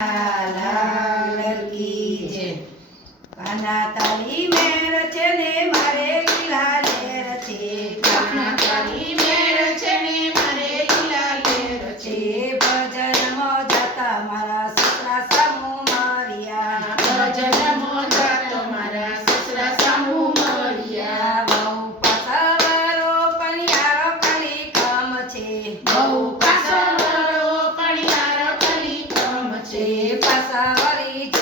લાલ કી જય કાના તારી મેં ಸವರಿ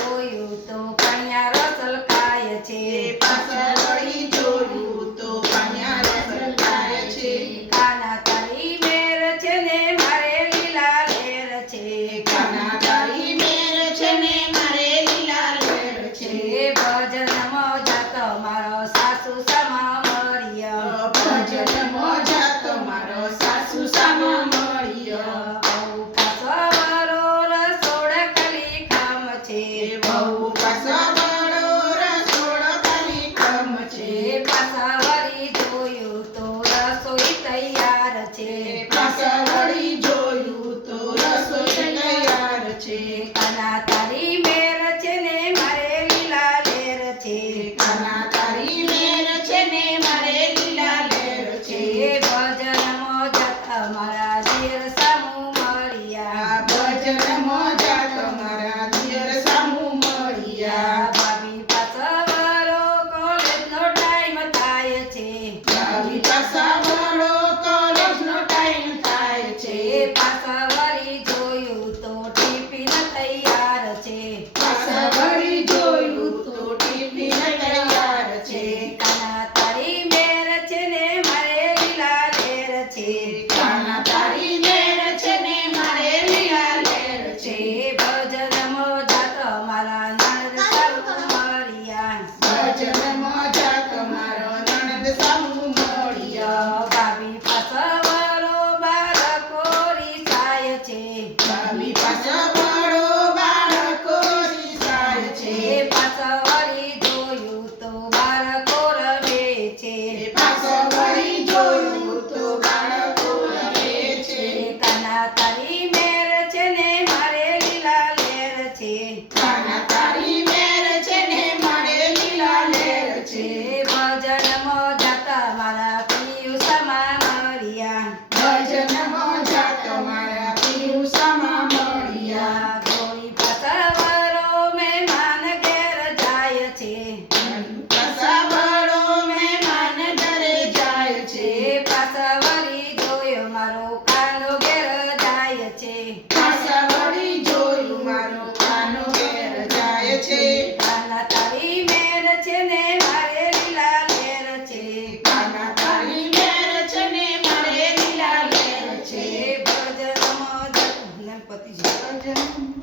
છે. બહુ પાસાવાળો રસોડો છે. પાસાવાળી જોયું તો રસોઈ તૈયાર છે. પાસા પાસાવાળી જોયું તો રસોઈ તૈયાર છે. passar. Natalie. છે. આશા જોયું મારો કાનો ઘેર જાય છે. તારી મેં